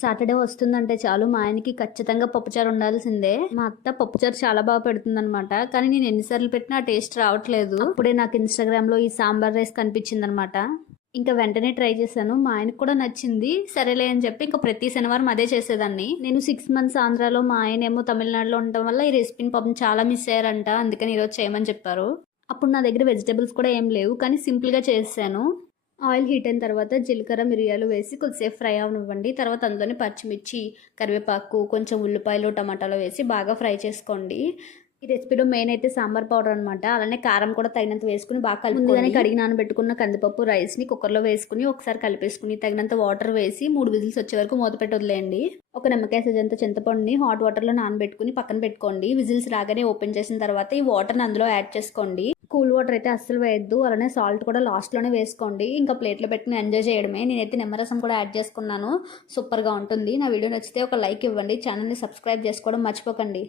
Saturday వస్తుందంటే చాలు మా ఆయనకి ఖచ్చితంగా పప్పుచారు ఉండాల్సిందే. మా అత్త పప్పుచారు చాలా బాగా పెడుతుందనమాట. కానీ నేను ఎన్నిసార్లు పెట్టినా ఆ టేస్ట్ రావట్లేదు. అప్పుడే నాకు ఇన్‌స్టాగ్రామ్‌లో ఈ సాంబార్ రైస్ కనిపించిందనమాట. ఇంకా వెంటనే ట్రై చేశాను. మా ఆయనకు కూడా నచ్చింది. సరేలే అని చెప్పి ఇంకా ప్రతి శనివారం అదే చేసేదాన్ని. నేను 6 మంత్స్ ఆంధ్రాలో, మా ఆయనేమో తమిళనాడులో ఉండటం వల్ల ఈ రెసిపీని పాపం చాలా మిస్ అయ్యారంట. అందుకని ఈరోజు చేయమని చెప్పారు. అప్పుడు నా దగ్గర వెజిటబుల్స్ కూడా ఏం లేవు. కానీ సింపుల్‌గా చేసేసాను. ఆయిల్ హీట్ అయిన తర్వాత జీలకర్ర, మిరియాలు వేసి కొద్దిసేపు ఫ్రై అవ్వనివ్వండి. తర్వాత అందులోనే పచ్చిమిర్చి, కరివేపాకు, కొంచెం ఉల్లిపాయలు, టమాటాలు వేసి బాగా ఫ్రై చేసుకోండి. ఈ రెసిపీలో మెయిన్ అయితే సాంబార్ పౌడర్ అనమాట. అలానే కారం కూడా తగినంత వేసుకుని బాగా కలుపుకొని ముందుగానే కడిగి నానబెట్టుకున్న కందిపప్పు రైస్ని కుక్కర్లో వేసుకుని ఒకసారి కలిపేసుకుని తగినంత వాటర్ వేసి 3 విజిల్స్ వచ్చే వరకు మూత పెట్టి వదిలేయండి. ఒక నిమ్మకాయ సైజంత చింతపండుని హాట్ వాటర్లో నానబెట్టుకుని పక్కన పెట్టుకోండి. విజిల్స్ రాగానే ఓపెన్ చేసిన తర్వాత ఈ వాటర్ని అందులో యాడ్ చేసుకోండి. కూల్ వాటర్ అయితే అస్సలు వేయద్దు. అలానే సాల్ట్ కూడా లాస్ట్లోనే వేసుకోండి. ఇంకా ప్లేట్లో పెట్టుకుని ఎంజాయ్ చేయడమే. నేనైతే నిమ్మరసం కూడా యాడ్ చేసుకున్నాను. సూపర్గా ఉంటుంది. నా వీడియో నచ్చితే ఒక లైక్ ఇవ్వండి. ఛానల్ని సబ్స్క్రైబ్ చేసుకోవడం మర్చిపోకండి.